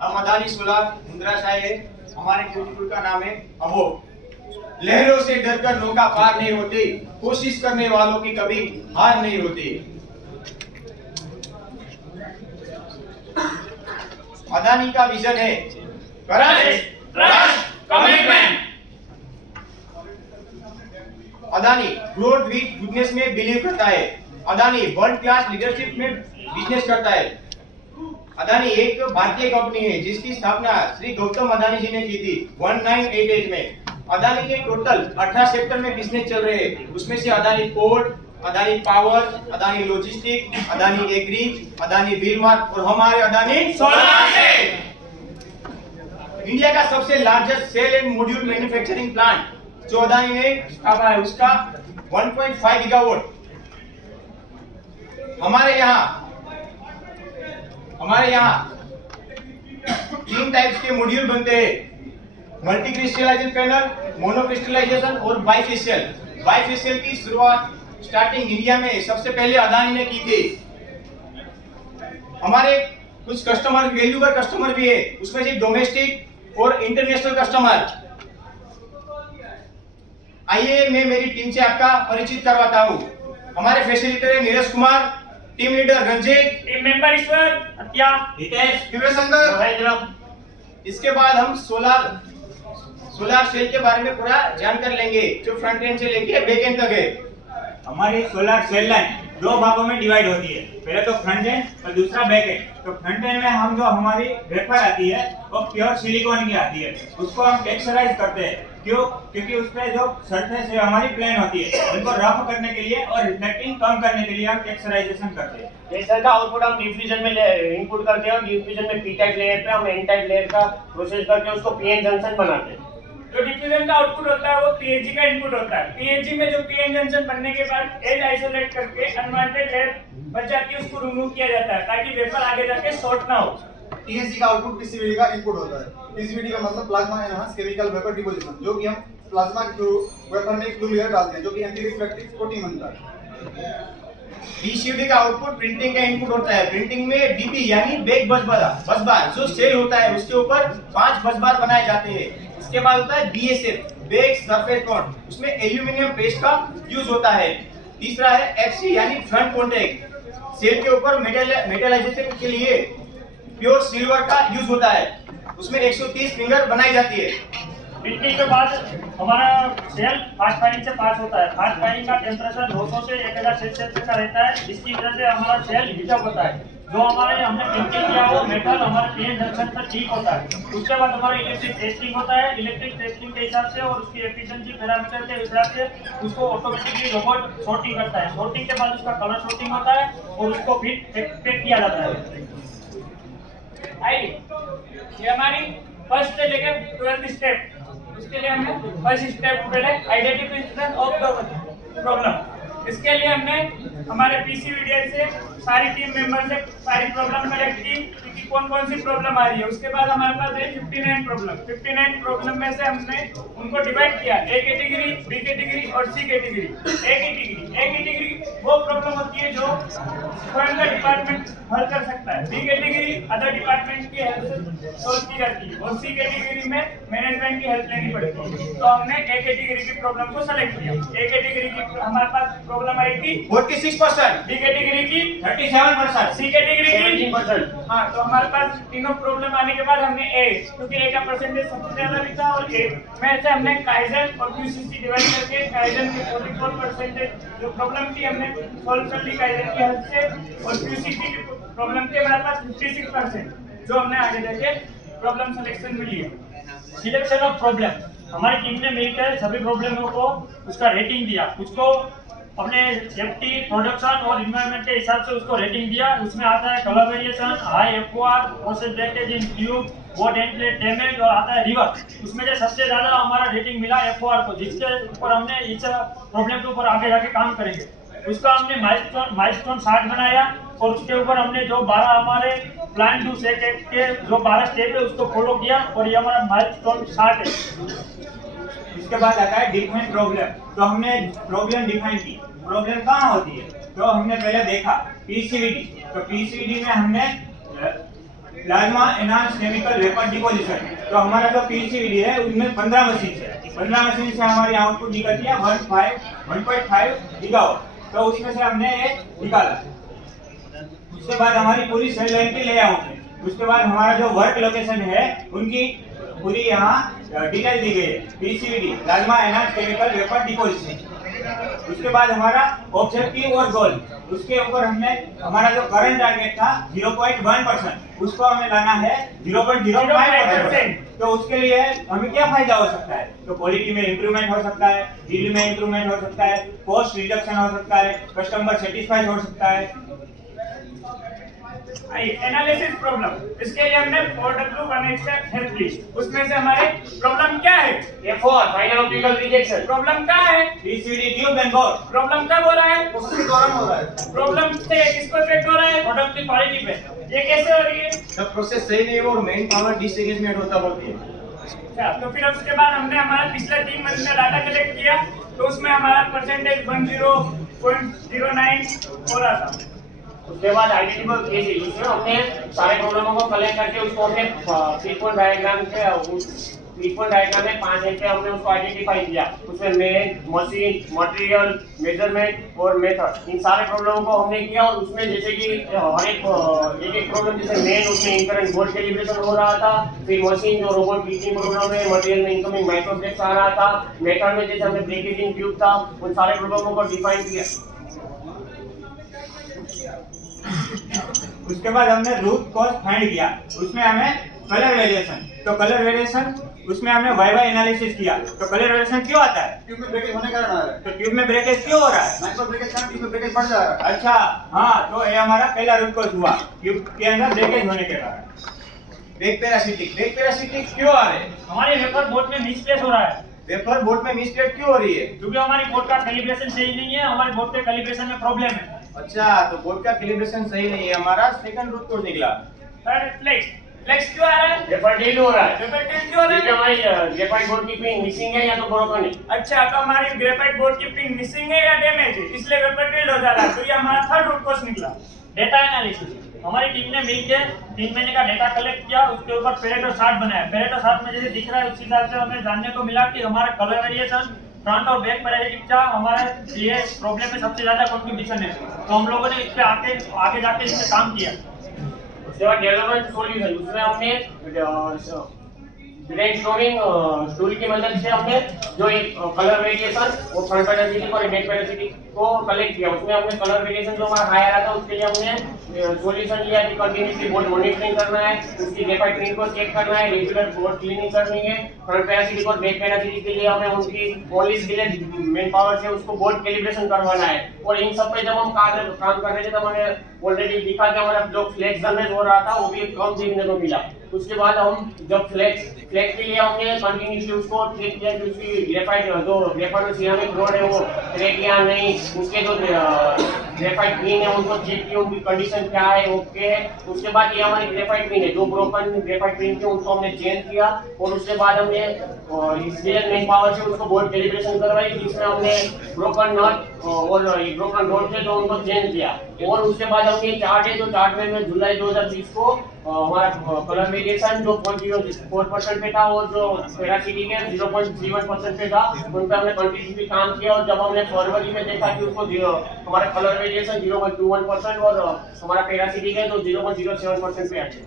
हम अदानी सोलर मुंद्रा है। हमारे इंस्टीट्यूट का नाम है अमोघ। लहरों से डरकर नौका पार नहीं होती, कोशिश करने वालों की कभी हार नहीं होती। अदानी का विजन है courage, trust, commitment. Adani growth with goodness में बिलीव करता है। अदानी वर्ल्ड क्लास लीडरशिप में बिजनेस करता है। अदानी एक भारतीय कंपनी है जिसकी स्थापना श्री गौतम अदानी जी ने की थी 1988 में। अदानी के टोटल 18 सेक्टर में बिजनेस चल रहे हैं। उसमें से Adani port, Adani power, Adani logistic, Adani agri, Adani Wilmar और हमारे अदानी सोलर है। इंडिया का सबसे largest cell and module manufacturing plant जो अदानी ने स्थापना है उसका 1.5 गीगावाट। हमारे यहाँ 3 टाइप्स के मॉड्यूल बनते हैं, multi crystallization panel, mono crystallization और बाइफेशियल। बाइफेशियल की शुरुआत स्टार्टिंग इंडिया में सबसे पहले अदानी ने की थी। हमारे कुछ कस्टमर वैल्यूबल कस्टमर भी है, उसमें से डोमेस्टिक और इंटरनेशनल कस्टमर। आइए मैं मेरी टीम से आपका परिचित करवाता हूँ। हमारे फैसिलिटेटर है Neeraj Kumar, team leader Ranjeet, team member Ishwar, Satya, Hitesh, Divyashankar, Mahendra. इसके बाद हम सोलर सेल के बारे में पूरा जानकारी लेंगे जो फ्रंट एंड से लेके बैक एंड तक है। हमारी सोलर सेल लाइन 2 भागों में डिवाइड होती है, पहले तो फ्रंट एंड और दूसरा बैक एंड। तो फ्रंट एंड में हम जो हमारी वेफर आती है वो प्योर सिलिकॉन की आती है, उसको हम टेक्सचराइज करते हैं। क्यों? क्योंकि उसपे जो सरफेस है हमारी प्लेन होती है, उनको रफ करने के लिए और रिफ्लेक्टिंग कम करने के लिए हम टेक्सचराइजेशन करते हैं। जैसा का आउटपुट हम डिफ्यूजन में इनपुट करते हैं और डिफ्यूजन में पी टाइप लेयर पे हम एन टाइप लेयर का प्रोसेस करके उसको पीएन जंक्शन बनाते हैं। जो डिफ्यूजन का आउटपुट होता है वो पीएचजी का इनपुट होता है। पीएचजी में जो पीएन जंक्शन बनने के बाद एज आइसोलेट करके अनवांटेड लेयर बच जाती है, उसको रिमूव किया जाता है ताकि वेफर आगे जाके शॉर्ट ना हो। टीएसजी का आउटपुट पीसीबीडी का इनपुट होता है। पीसीबीडी का मतलब plasma enhance chemical vapour deposition, जो कि हम प्लाज्मा के थ्रू वेपर में एक ब्लू लेयर डालते हैं जो कि एंटी रिफ्लेक्टिव कोटिंग बनता है। डीसीडी का आउटपुट प्रिंटिंग का इनपुट होता है। प्रिंटिंग में डीबी यानी बैक बस बार जो सेल होता है उसके ऊपर 5 बस बार बनाए जाते हैं। इसके बाद होता है बीएसएफ बैक सरफेस नोट, उसमें एल्यूमिनियम पेस्ट का यूज होता है। तीसरा है एफसी यानी फ्रंट कॉन्टैक्ट, सेल के ऊपर मेटलाइजेशन के लिए प्योर सिल्वर का यूज होता है, उसमें 130 फिंगर बनाई जाती है। प्रिंटिंग के बाद हमारा सेल फास्ट फायरिंग से पास होता है। फास्ट फायरिंग का टेम्परेचर 200 से 1000 सेल्सियस का रहता है, जिसकी वजह से हमारा सेल हीट अप होता है। जो हमने प्रिंटिंग किया वो मेटल हमारे पीएन जंक्शन पर ठीक होता है। उसके बाद हमारा इलेक्ट्रिक टेस्टिंग होता है। इलेक्ट्रिक टेस्टिंग के हिसाब से और उसकी एफिशिएंसी पैरामीटर के हिसाब से उसको ऑटोमेटिकली रोबोट सॉर्टिंग करता है। सॉर्टिंग के बाद उसका कलर सॉर्टिंग होता है और उसको फिर पैक किया जाता है। ये हमारी फर्स्ट से लेकर 12th स्टेप। इसके लिए हमने फर्स्ट स्टेप पहले आइडेंटिफिकेशन ऑफ द प्रॉब्लम। इसके लिए हमने हमारे पीसीबीडी से सारी टीम मेंबर से सारी प्रॉब्लम कलेक्ट की कि कौन सी प्रॉब्लम आ रही है। उसके बाद हमारे पास है 59 प्रॉब्लम। 59 प्रॉब्लम में से हमने उनको डिवाइड किया, ए कैटेगरी, बी कैटेगरी और सी कैटेगरी। ए कैटेगरी वो प्रॉब्लम होती है जो स्वयं का डिपार्टमेंट हल कर सकता है। बी कैटेगरी अदर डिपार्टमेंट की हेल्प से सॉल्व की जाती है और सी कैटेगरी में मैनेजमेंट की हेल्प लेनी पड़ती है। तो हमने ए कैटेगरी की प्रॉब्लम को सेलेक्ट किया। ए कैटेगरी की हमारे पास प्रॉब्लम आई थी 46%, बी कैटेगरी की 37%, सी कैटेगरी की 17%। हाँ, तो हमारे पास तीनों प्रॉब्लम आने के बाद हमने ए, क्योंकि ए का परसेंटेज सबसे ज्यादा भी था और ए में से हमने काइजन और क्यूसीसी डिवाइड करके काइजन की 44% जो प्रॉब्लम थी हमने सॉल्व कर ली काइजन की हेल्प से, और क्यूसीसी की प्रॉब्लम थी हमारे पास 56% जो हमने आगे जाके प्रॉब्लम सिलेक्शन में लिया। सिलेक्शन ऑफ प्रॉब्लम, हमारी टीम ने मिलकर सभी प्रॉब्लमों को उसका रेटिंग दिया। उसको अपने सेफ्टी, प्रोडक्शन और इन्वायरमेंट के हिसाब से उसको रेटिंग दिया। उसमें आता है colour variation, high FOR, process breakage in tube, boat and plate damage, और आता है रिवर्स। उसमें से सबसे ज्यादा हमारा रेटिंग मिला एफओआर को, जिसके ऊपर हमने इस प्रॉब्लम के ऊपर आगे जाके काम करेंगे। उसका हमने माइलस्टोन 60 बनाया और उसके ऊपर हमने जो 12 हमारे प्लान टू से के जो 12 स्टेप है उसको फॉलो किया और ये हमारा माइलस्टोन 60 है। इसके बाद आता है डिफाइन प्रॉब्लम। तो हमने प्रॉब्लम डिफाइन की, प्रॉब्लम कहाँ होती है। तो हमने पहले देखा पीसीबीडी, तो पीसीबीडी में हमने plasma enhance chemical vapour deposition. तो हमारा जो पीसीवीडी है उनमें 15 मशीन है, 15 मशीन से हमारी आउटपुट निकलती है 1.5 गीगावाट। तो उसमें से हमने एक निकाला। उसके बाद हमारी पूरी सेल लाइन की लेआउट है। उसके बाद हमारा जो वर्क लोकेशन है उनकी पूरी यहाँ डिटेल दी गई है, PCVD plasma enhance chemical vapour deposition. उसके बाद हमारा ऑब्जेक्टिव और गोल, उसके ऊपर हमने हमारा जो करंट टारगेट था 0.1%, उसको हमें लाना है 0.05%। तो उसके लिए हमें क्या फायदा हो सकता है? तो क्वालिटी में इंप्रूवमेंट हो सकता है, यील्ड में इंप्रूवमेंट हो सकता है, कॉस्ट रिडक्शन हो सकता है, कस्टमर सेटिस्फाइड हो सकता है। एनालिसिस प्रॉब्लम, इसके लिए हमने 4W1X हेल्प ली। उसमें से हमारे प्रॉब्लम क्या है? F4 final optical rejection. Problem क्या है? पीसीवीडी ट्यूब एंड बोर्ड। प्रॉब्लम कब हो रहा है? प्रोसेस के दौरान हो रहा है। प्रॉब्लम से किसको इफेक्ट हो रहा है? प्रोडक्ट की क्वालिटी पे। ये कैसे हो रही है? जब प्रोसेस सही नहीं हो और मेन पावर डिसएंगेजमेंट होता होती है। अच्छा, तो फिर उसके बाद हमने हमारा पिछले 3 मंथ में डाटा कलेक्ट किया, तो उसमें हमारा परसेंटेज 10.09 हो रहा था। उसके बाद आइडेंटिफाई केस उसमें हमने सारे प्रॉब्लमों को कलेक्ट करके उसको हमने फ्रीक्वेंट डायग्राम में 5 एम पे हमने उसको आइडेंटिफाई किया। उसमें मेन, मशीन, मटेरियल, मेजरमेंट और मेथड, इन सारे प्रॉब्लमों को हमने किया। और उसमें जैसे कि हर एक प्रॉब्लम, जैसे मेन उसमें इंकरेंट बोल्ट कैलिब्रेशन हो रहा था, फिर मशीन जो रोबोट हीटिंग प्रॉब्लम है, मटेरियल में इनकमिंग माइक्रोब्रेक्स आ रहा था, मेथड में जैसे हमने ब्रेकेजिंग ट्यूब था, उन सारे प्रॉब्लमों को डिफाइन किया। उसके बाद हमने रूट कॉज फाइंड किया। उसमें हमें कलर वेरिएशन, तो कलर वेरिएशन उसमें हमने वाई एनालिसिस किया। तो कलर वेरिएशन क्यों आता है? ट्यूब में ब्रेकेज होने के कारण आ रहा है। तो ट्यूब में ब्रेकेज क्यों हो रहा है? माइक्रो ब्रेकेज कारण ट्यूब में ब्रेकेज बढ़ जा रहा है। अच्छा, हाँ, तो ये हमारा पहला रूट कॉज हुआ, ट्यूब के अंदर ब्रेकेज होने के कारण। वेग पैरासिटिक क्यों आ रहे हैं? हमारे वेपर बोर्ड में मिसप्लेस हो रहा है, वेपर बोर्ड में मिसप्लेस क्यों हो रही है? क्योंकि हमारी बोर्ड का कैलिब्रेशन सही नहीं है, हमारे बोर्ड के कैलिब्रेशन में प्रॉब्लम है। अच्छा, तो बोर्ड का कैलिब्रेशन सही नहीं है, हमारा सेकंड रूट कॉज निकला। थर्ड फ्लेक्स क्यों आ रहा है? पेपर डील हो रहा है पेपर टेस्ट क्यों हो रहा क्योंकि है? हमारी ग्रेफाइट बोर्ड की पिन मिसिंग है या तो ब्रोकन है। अच्छा, तो हमारी ग्रेफाइट बोर्ड की पिन मिसिंग है या डैमेज है, इसलिए वेपर टेल्ड हो जा रहा है। तो ये हमारा थर्ड रूट कॉज निकला। डेटा एनालिसिस, हमारी टीम ने मिलकर 3 महीने का डेटा कलेक्ट किया, उसके ऊपर पेरेटो चार्ट बनाया। पेरेटो चार्ट में जैसे दिख रहा है उस हिसाब से हमें जानने को मिला कि हमारा कलर वेरिएशन, फ्रंट और बैक पैरासिटिक का हमारे लिए प्रॉब्लम में सबसे ज्यादा कंट्रीब्यूशन है। तो हम लोगों ने इस पे आगे जाके इस पे काम किया। उसके बाद डेवलपमेंट सॉल्यूशन, उसमें हमने ब्रेनस्टॉर्मिंग टूल की मदद से हमने जो एक कलर वेरिएशन वो फ्रंट पैरासिटिक और बैक पैरासिटिक को कलेक्ट किया। उसमें हमने कलर वेरिएशन जो हमारा हाई आ रहा था उसके लिए हमने सॉल्यूशन लिया कि कंटिन्यूसली बोर्ड मॉनिटरिंग करना है, उसकी ग्रेफाइट प्रिंट को चेक करना है, रेगुलर बोर्ड क्लीनिंग करनी है। फ्रंट पैरासिटिक और बैक पैरासिटिक के लिए हमें उनकी ओनली स्किलेड मेन पावर से उसको बोर्ड कैलिब्रेशन करवाना है। और इन सब पे जब हम काम कर रहे थे तब हमें ऑलरेडी दिखा कि हमारा जो फ्लेक्स जनरेट हो रहा था वो भी कम देखने को मिला। उसके बाद हम जब फ्लेक्स के लिए हमने कंटिन्यूसली उसको चेक किया कि उसकी ग्रेफाइट जो ग्रेफाइट और सिरामिक रोड है वो क्रैक या नहीं, उसके जो ग्रेफाइट पिन है उनको चेक किया, उनकी कंडीशन क्या है, ओके है। उसके बाद ये हमारी ग्रेफाइट पिन है, जो ब्रोकन ग्रेफाइट पिन थी उनको हमने चेंज किया। और उसके बाद हमने स्केलर मेन पावर से उसको बोर्ड कैलिब्रेशन करवाई, जिसमें हमने ब्रोकन नट और ब्रोकन रोड थे तो उनको चेंज किया। और उसके बाद हमने चार्ट है, जो चार्ट में जुलाई 2020 को हमारा कलर वेरिएशन जो 0.04% पे था और जो पैरासिटिक है 0.31% पे था, उन पे हमने कंटिन्यूसली काम किया। और जब हमने फरवरी में देखा कि उसको हमारा कलर वेरिएशन 0.21% और हमारा पैरासिटिक है तो 0.07% पे आ गया।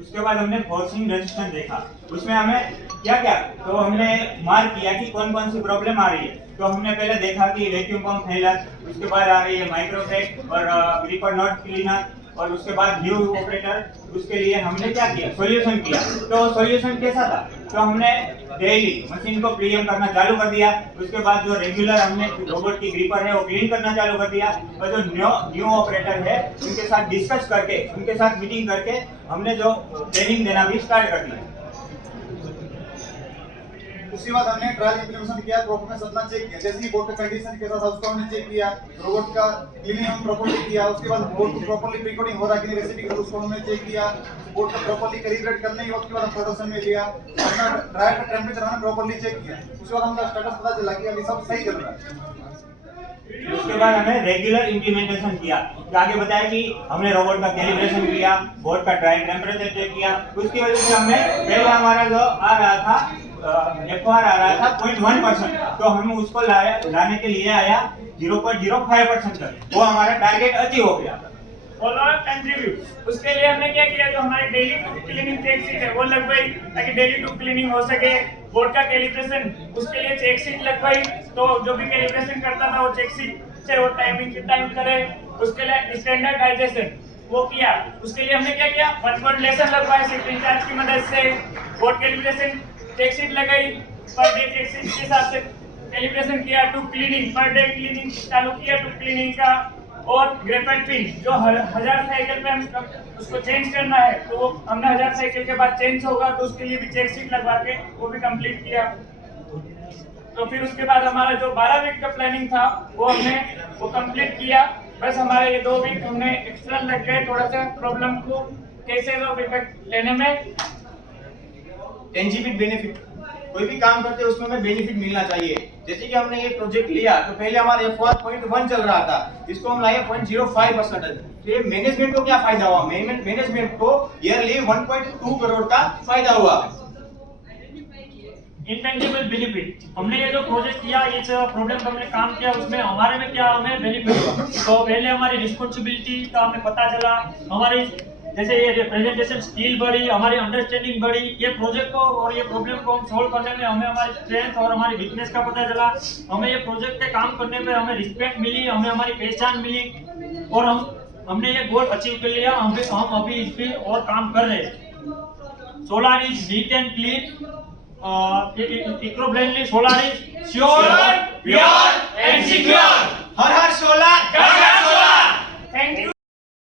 उसके बाद हमने फोर्सिंग रेजिस्टेंस देखा। उसमें हमें क्या तो हमने मार्क किया कि कौन कौन सी प्रॉब्लम आ रही है। तो हमने पहले देखा कि वैक्यूम पंप फेलर, उसके बाद आ रही है माइक्रोक्रैक और ग्रिपर नॉट क्लीनर, और उसके बाद न्यू ऑपरेटर। उसके लिए हमने क्या किया, सॉल्यूशन किया। तो सॉल्यूशन कैसा था? तो हमने डेली मशीन को प्रीएम करना चालू कर दिया। उसके बाद जो रेगुलर हमने रोबोट की ग्रिपर है वो क्लीन करना चालू कर दिया। और जो न्यू ऑपरेटर है उनके साथ डिस्कस करके, उनके साथ मीटिंग करके हमने जो ट्रेनिंग देना भी स्टार्ट कर दिया। उसके बाद हमने ट्रायल इंप्लीमेंटेशन किया, परफॉर्मेंस अपना चेक किया। जैसे ही बोर्ड का कंडीशन कैसा था उसको हमने चेक किया, रोबोट का क्लीनिंग हम प्रॉपर्ली किया। उसके बाद बोर्ड को प्रॉपर्ली प्रीकोडिंग हो रहा है कि नहीं रेसिपी का, उसको हमने चेक किया। बोर्ड को प्रॉपर्ली कैलिब्रेट करने के बाद हम प्रोडक्शन में लिया। अपना ड्रायर का टेंपरेचर हमने प्रॉपर्ली चेक किया। उसके बाद हमका स्टेटस पता चला कि अभी सब सही चल रहा है। उसके बाद हमें रेगुलर इम्प्लीमेंटेशन किया। तो आगे बताया कि हमने रोबोट का कैलिब्रेशन किया, बोर्ड का ड्राई टेम्परेचर चेक किया। उसकी वजह से हमें पहले हमारा जो आ रहा था FR आ रहा था 0.1%, तो हम उसको लाने के लिए आया 0.05% तक। वो हमारा टारगेट अचीव हो गया। Follow up and review. उसके लिए हमने क्या किया, जो हमारी daily two cleaning check sheet है वो लगवाई ताकि डेली टू क्लीनिंग हो सके। बोर्ड का कैलिब्रेशन, उसके लिए चेक शीट लगवाई, तो जो भी कैलिब्रेशन करता था वो चेक शीट से वो टाइमिंग टू टाइम करे। उसके लिए स्टैंडर्डाइजेशन वो किया। उसके लिए हमने क्या किया, 1 लेसन लगवाए शिफ्ट इंचार्ज की मदद से। बोर्ड कैलिब्रेशन चेक शीट लगाई, पर डे चेक शीट के हिसाब से कैलिब्रेशन किया। Two cleaning, per day cleaning चालू किया टू क्लीनिंग का। और ग्रेफाइट पिन जो 1000 साइकिल पे हम उसको चेंज करना है, तो वो हमने 1000 साइकिल के बाद चेंज होगा, तो उसके लिए भी चेक शीट लगवा के वो भी कंप्लीट किया। तो फिर उसके बाद हमारा जो 12 वीक का प्लानिंग था वो हमने वो कंप्लीट किया। बस हमारे ये 2 वीक हमने एक्स्ट्रा लग गए थोड़ा सा प्रॉब्लम को केसेस ऑफ इफेक्ट लेने में। टेंजिबल बेनिफिट, कोई भी काम करते हैं उसमें हमें बेनिफिट मिलना चाहिए। जैसे कि हमने ये प्रोजेक्ट लिया तो पहले हमारा FR 0.1 चल रहा था, इसको हम लाए 0.05%। तो ये मैनेजमेंट को क्या फायदा हुआ, मैनेजमेंट को ईयरली 1.2 करोड़ का फायदा हुआ। इंटेंजिबल बेनिफिट, हमने ये जो प्रोजेक्ट किया, ये जो प्रॉब्लम पर हमने काम किया, उसमें हमारे में क्या हमें बेनिफिट हुआ। तो पहले हमारी रिस्पॉन्सिबिलिटी का हमें पता चला, हमारी जैसे ये प्रेजेंटेशन स्किल बढ़ी, हमारी अंडरस्टैंडिंग बढ़ी। ये प्रोजेक्ट को और ये प्रॉब्लम को हम सोल्व करने में हमें हमारी स्ट्रेंथ और हमारी वीकनेस का पता चला। हमें ये प्रोजेक्ट पे काम करने में हमें रिस्पेक्ट मिली, हमें हमारी पहचान मिली, और हमने ये गोल अचीव कर लिया। हम अभी इस पे और काम कर रहे हैं। Solar is neat and clean, eco friendly, solar is sure, pure and secure. हर हर सोलार।